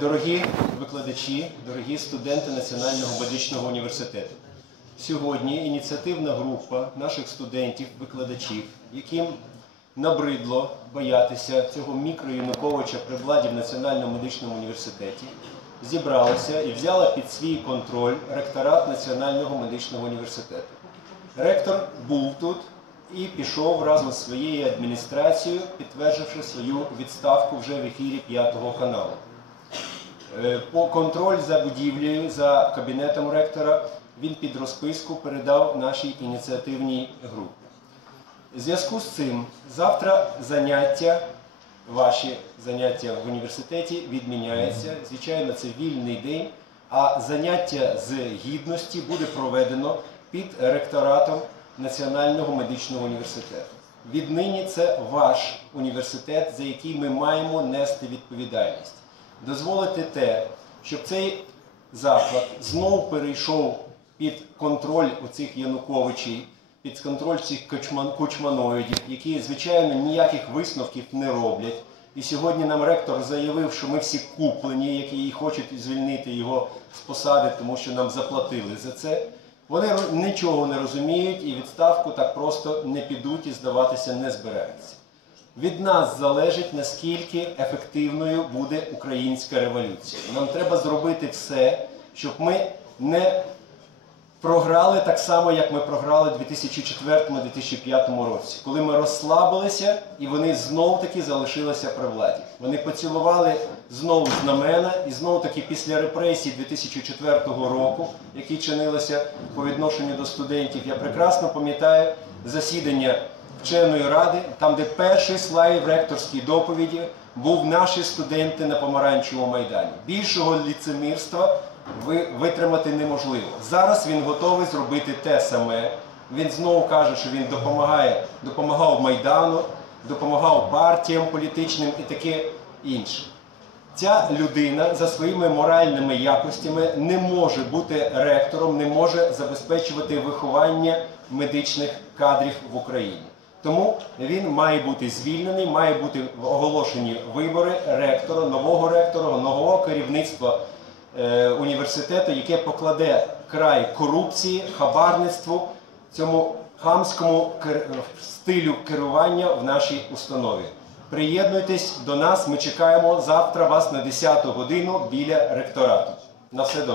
Дорогі викладачі, дорогі студенти Національного медичного університету. Сьогодні ініціативна група наших студентів, викладачів, яким набридло боятися цього мікро-Януковича при владі в Національному медичному університеті, зібралася і взяла під свій контроль ректорат Національного медичного університету. Ректор був тут і пішов разом з своєю адміністрацією, підтвердивши свою відставку вже в ефірі 5-го каналу. По контроль за будівлею, за кабінетом ректора він під розписку передав нашій ініціативній групі. У зв'язку з цим завтра ваші заняття в університеті відміняються. Звичайно, це вільний день, а заняття з гідності буде проведено під ректоратом Національного медичного університету. Віднині це ваш університет, за який ми маємо нести відповідальність. Дозволити те, щоб цей заклад знову перейшов під контроль оцих Януковичів, під контроль цих кучманоїдів, які, звичайно, ніяких висновків не роблять. І сьогодні нам ректор заявив, що ми всі куплені, які хочуть звільнити його з посади, тому що нам заплатили за це. Вони нічого не розуміють і відставку так просто не підуть і здаватися не збираються. Від нас залежить, наскільки ефективною буде українська революція. Нам треба зробити все, щоб ми не програли так само, як ми програли у 2004-2005 році, коли ми розслабилися і вони знов-таки залишилися при владі. Вони поцілували знову знамена і знов-таки після репресій 2004 року, які чинилися по відношенню до студентів, я прекрасно пам'ятаю засідання вченої ради, там, де перший слайд в ректорській доповіді був наші студенти на Помаранчевому майдані. Більшого ліцемірства витримати неможливо. Зараз він готовий зробити те саме. Він знову каже, що він допомагав Майдану, допомагав партіям політичним і таке інше. Ця людина за своїми моральними якостями не може бути ректором, не може забезпечувати виховання медичних кадрів в Україні. Тому він має бути звільнений, має бути оголошені вибори ректора, нового керівництва університету, яке покладе край корупції, хабарництву, цьому хамському стилю керування в нашій установі. Приєднуйтесь до нас, ми чекаємо завтра вас на 10-ту годину біля ректорату. На все добре.